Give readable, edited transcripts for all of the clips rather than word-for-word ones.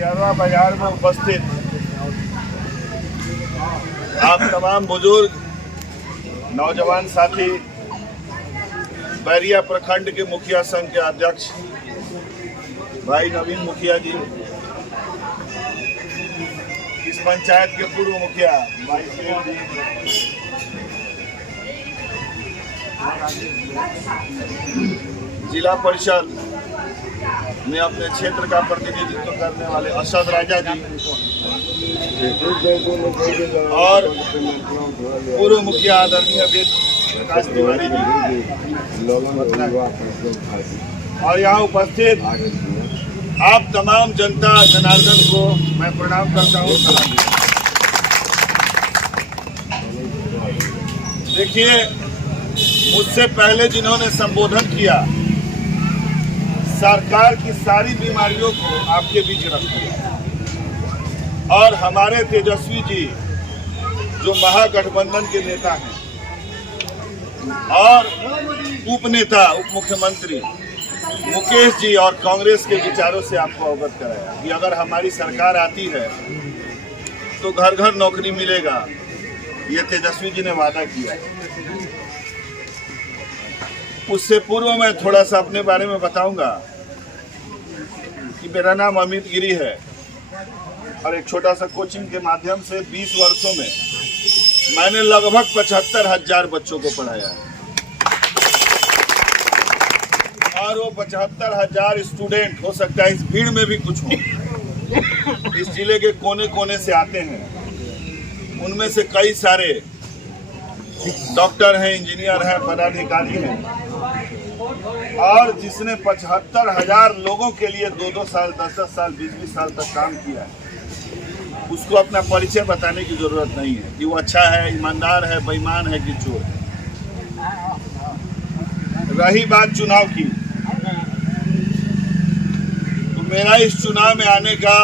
हरियाणा बाजार में उपस्थित आप तमाम बुजुर्ग नौजवान साथी, बैरिया प्रखंड के मुखिया संघ के अध्यक्ष भाई नवीन मुखिया जी, इस पंचायत के पूर्व मुखिया भाई शेर जी, जिला परिषद में अपने क्षेत्र का प्रतिनिधित्व करने वाले असद राजा जी और पूर्व मुखिया आदरणीय प्रकाश तिवारी जी और यहाँ उपस्थित आप तमाम जनता जनार्दन को मैं प्रणाम करता हूँ। देखिए, मुझसे पहले जिन्होंने संबोधन किया, सरकार की सारी बीमारियों को आपके बीच रख दिया और हमारे तेजस्वी जी जो महागठबंधन के नेता हैं और उप नेता उप मुख्यमंत्री मुकेश जी और कांग्रेस के विचारों से आपको अवगत कराया कि अगर हमारी सरकार आती है तो घर घर नौकरी मिलेगा। ये तेजस्वी जी ने वादा किया। उससे पूर्व मैं थोड़ा सा अपने बारे में बताऊंगा कि मेरा नाम अमित गिरी है और एक छोटा सा कोचिंग के माध्यम से 20 वर्षों में मैंने लगभग 75,000 बच्चों को पढ़ाया है और वो 75,000 स्टूडेंट, हो सकता है इस भीड़ में भी कुछ हो, इस जिले के कोने कोने से आते हैं। उनमें से कई सारे डॉक्टर हैं, इंजीनियर हैं, पदाधिकारी हैं और जिसने 75,000 लोगों के लिए 2-2 साल, 10-10 साल, 20-20 साल तक काम किया है, उसको अपना परिचय बताने की जरूरत नहीं है कि वो अच्छा है, ईमानदार है, बेईमान है कि चोर है। रही बात चुनाव की, तो मेरा इस चुनाव में आने का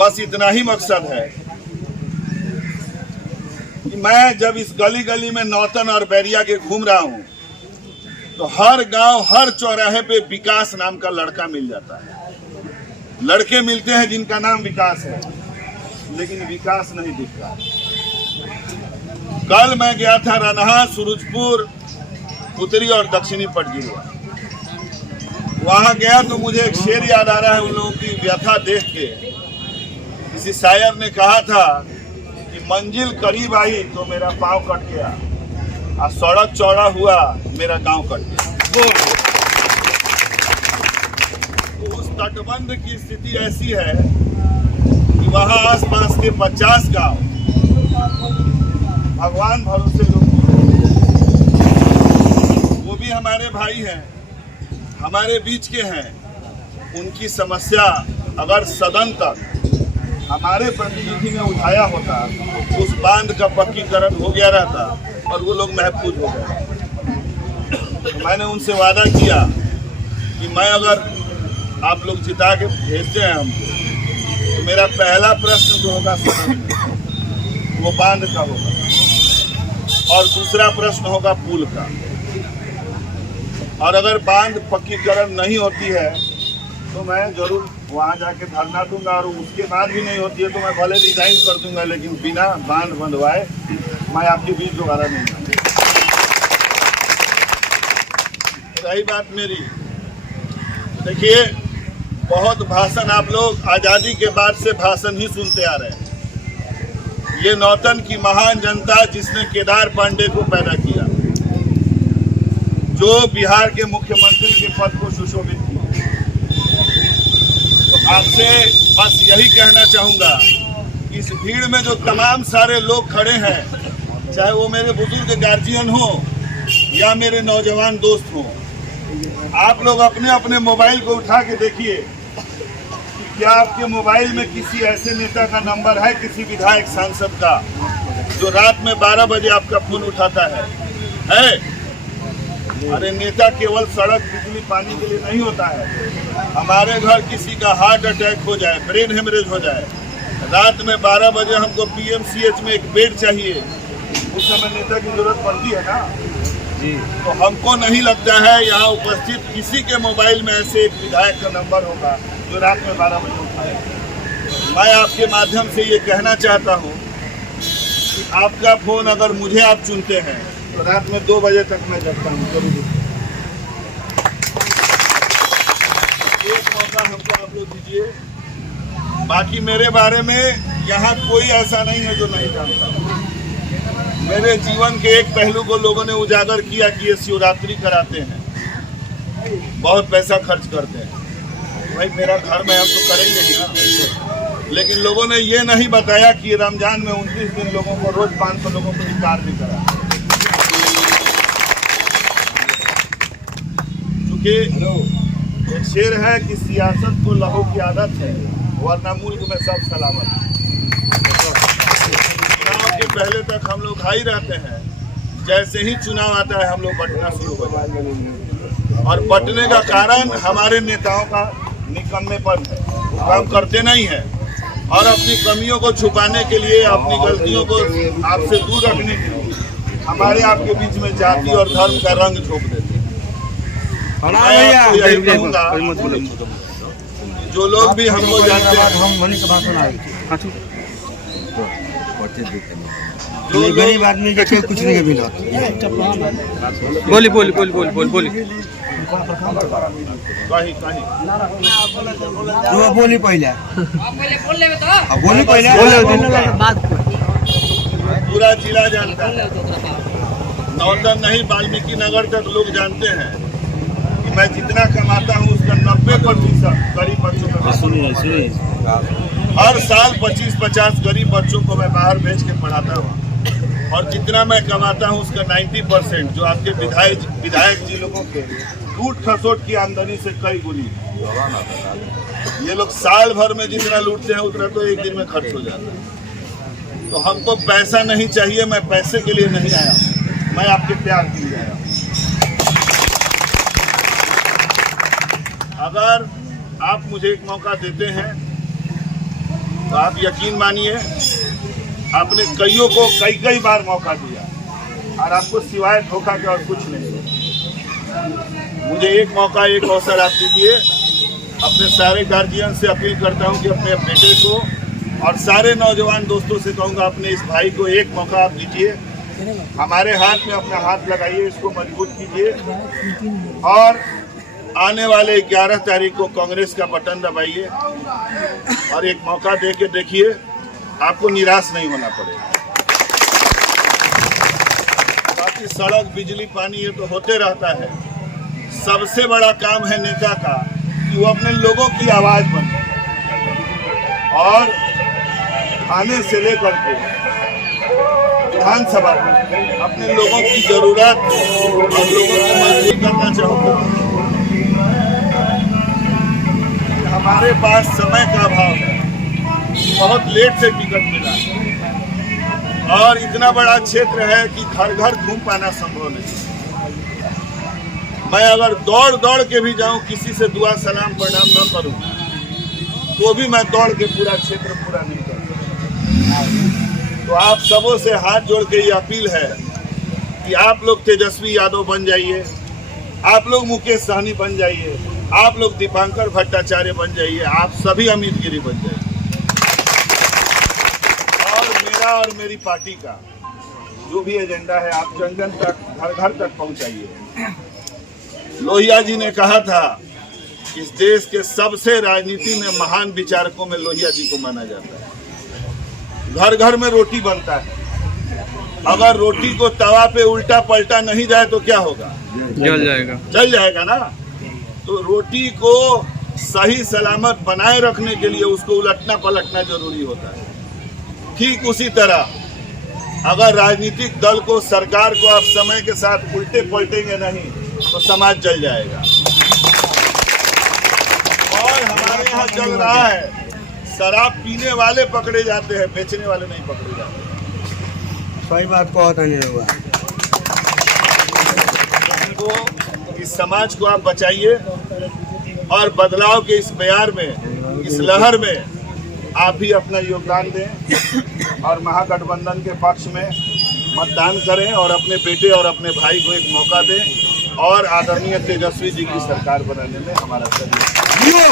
बस इतना ही मकसद है कि मैं जब इस गली गली में नौतन और बैरिया के घूम रहा हूं तो हर गांव, हर चौराहे पे विकास नाम का लड़का मिल जाता है। लड़के मिलते हैं जिनका नाम विकास है, लेकिन विकास नहीं दिखता। कल मैं गया था रनहा, सूरजपुर, उत्तरी और दक्षिणी पटजिलवा। वहां गया तो मुझे एक शेर याद आ रहा है उन लोगों की व्यथा देख के। किसी शायर ने कहा था कि मंजिल करीब आई तो मेरा पांव कट गया और सड़क चौड़ा हुआ मेरा गांव कट गया। तो उस तटबंध की स्थिति ऐसी है कि वहां आसपास के 50 गांव भगवान भरोसे लोग, वो भी हमारे भाई हैं, हमारे बीच के हैं। उनकी समस्या अगर सदन तक हमारे प्रतिनिधि ने उठाया होता तो उस बांध का पक्कीकरण हो गया रहता और वो लोग महफूज हो गए। तो मैंने उनसे वादा किया कि मैं अगर आप लोग जिता के भेजते हैं हमको, तो मेरा पहला प्रश्न जो होगा सदन में वो बांध का होगा और दूसरा प्रश्न होगा पुल का। और अगर बांध पक्कीकरण नहीं होती है तो मैं जरूर वहां जाके धरना दूंगा और उसके बाद भी नहीं होती है तो मैं भले रिजाइन कर दूंगा, लेकिन बिना बांध बंधवाए मैं आपके बीच दोबारा नहीं आऊंगा। रही बात मेरी, देखिए, बहुत भाषण आप लोग आजादी के बाद से भाषण ही सुनते आ रहे हैं। ये नौतन की महान जनता जिसने केदार पांडे को पैदा किया, जो बिहार के मुख्यमंत्री के पद को सुशोभित किया, तो आपसे बस यही कहना चाहूंगा कि इस भीड़ में जो तमाम सारे लोग खड़े हैं, चाहे वो मेरे बुजुर्ग गार्जियन हो या मेरे नौजवान दोस्त हो, आप लोग अपने अपने मोबाइल को उठा के देखिए कि क्या आपके मोबाइल में किसी ऐसे नेता का नंबर है, किसी विधायक सांसद का, जो रात में 12 बजे आपका फोन उठाता है? अरे नेता केवल सड़क, बिजली, पानी के लिए नहीं होता है। हमारे घर किसी का हार्ट अटैक हो जाए, ब्रेन हेमरेज हो जाए, रात में 12 बजे हमको PMCH में एक बेड चाहिए, उस समय नेता की जरूरत पड़ती है ना जी। तो हमको नहीं लगता है यहाँ उपस्थित किसी के मोबाइल में ऐसे एक विधायक का नंबर होगा जो रात में 12 बजे उठाया। मैं आपके माध्यम से ये कहना चाहता हूँ कि आपका फोन अगर मुझे आप चुनते हैं तो रात में 2 बजे तक मैं जगता हूँ। एक मौका हमको आप लोग दीजिए। बाकी मेरे बारे में यहाँ कोई ऐसा नहीं है जो नहीं जानता। मेरे जीवन के एक पहलू को लोगों ने उजागर किया कि ये शिवरात्रि कराते हैं, बहुत पैसा खर्च करते हैं। भाई मेरा घर में हम तो करेंगे ही ना, लेकिन लोगों ने ये नहीं बताया कि रमजान में 29 दिन लोगों को रोज 500 लोगों को इफ्तार भी करा। क्योंकि एक शेर है कि सियासत को लहू की आदत है, वरना मुल्क में सब सलामत। चुनाव के पहले तक हम लोग हाई रहते हैं, जैसे ही चुनाव आता है हम लोग बंटना शुरू हो जाते हैं। और बंटने का कारण हमारे नेताओं का निकम्मेपन है, वो काम करते नहीं है और अपनी कमियों को छुपाने के लिए, अपनी गलतियों को आपसे दूर रखने के लिए हमारे आपके बीच में जाति और धर्म का रंग झोंक देते हैं। मैं आपको यही कहूँगा, जो लोग भी हमको जानते हैं, जो गरीब आदमी के कुछ नहीं मिला। बोली बोली बोली बोली बोली बोली बोली पहले बोली पहले पूरा जिला जानता है, नौतन नहीं वाल्मीकि नगर तक लोग जानते हैं कि मैं जितना कमाता हूँ उसका 90% गरीब बच्चों को हर साल 25-50 गरीब बच्चों को मैं बाहर भेज के पढ़ाता हूँ। और जितना मैं कमाता हूँ उसका 90% जो आपके विधायक जी लोगों के लूट खसोट की आमदनी से कई गुनी। ये लोग साल भर में जितना लूटते हैं उतना तो एक दिन में खर्च हो जाता है। तो हमको पैसा नहीं चाहिए, मैं पैसे के लिए नहीं आया, मैं आपके प्यार के लिए आया। अगर आप मुझे एक मौका देते हैं तो आप यकीन मानिए आपने कईयों को कई बार मौका दिया और आपको सिवाय धोखा के और कुछ नहीं। मुझे एक मौका, एक अवसर आप दीजिए। अपने सारे गार्जियन से अपील करता हूं कि अपने बेटे को और सारे नौजवान दोस्तों से कहूंगा, अपने इस भाई को एक मौका आप दीजिए। हमारे हाथ में अपना हाथ लगाइए, इसको मजबूत कीजिए और आने वाले 11 तारीख को कांग्रेस का बटन दबाइए और एक मौका दे के देखिए, आपको निराश नहीं होना पड़ेगा। बाकी सड़क, बिजली, पानी ये तो होते रहता है। सबसे बड़ा काम है नेता का कि वो अपने लोगों की आवाज बने और थाने से लेकर के विधानसभा में अपने लोगों की जरूरत और लोगों को मजबूत करना चाहूँगा। हमारे पास समय का अभाव है, बहुत लेट से टिकट मिला और इतना बड़ा क्षेत्र है कि घर घर घूम पाना संभव नहीं। मैं अगर दौड़ के भी जाऊं, किसी से दुआ सलाम प्रणाम न करूं, तो भी मैं दौड़ के पूरा क्षेत्र पूरा नहीं कर सकता। तो आप सबों से हाथ जोड़ के ये अपील है कि आप लोग तेजस्वी यादव बन जाइए, आप लोग मुकेश सहनी बन जाइए, आप लोग दीपांकर भट्टाचार्य बन जाइए, आप सभी अमित गिरी बन जाइए। और मेरी पार्टी का जो भी एजेंडा है आप जन जन तक, घर घर तक पहुंचाइए। लोहिया जी ने कहा था इस देश के सबसे राजनीति में महान विचारकों में लोहिया जी को माना जाता है। घर घर में रोटी बनता है, अगर रोटी को तवा पे उल्टा पलटा नहीं जाए तो क्या होगा? जल जाएगा ना। तो रोटी को सही सलामत बनाए रखने के लिए उसको उलटना पलटना जरूरी होता है। ठीक उसी तरह अगर राजनीतिक दल को, सरकार को आप समय के साथ उल्टे पलटेंगे नहीं तो समाज जल जाएगा। और हमारे यहाँ जल रहा है, शराब पीने वाले पकड़े जाते हैं, बेचने वाले नहीं पकड़े जाते। सही बात बहुत हुआ। तो इस समाज को आप बचाइए और बदलाव के इस बयार में, इस लहर में आप भी अपना योगदान दें और महागठबंधन के पक्ष में मतदान करें और अपने बेटे और अपने भाई को एक मौका दें और आदरणीय तेजस्वी जी की सरकार बनाने में हमारा सहयोग।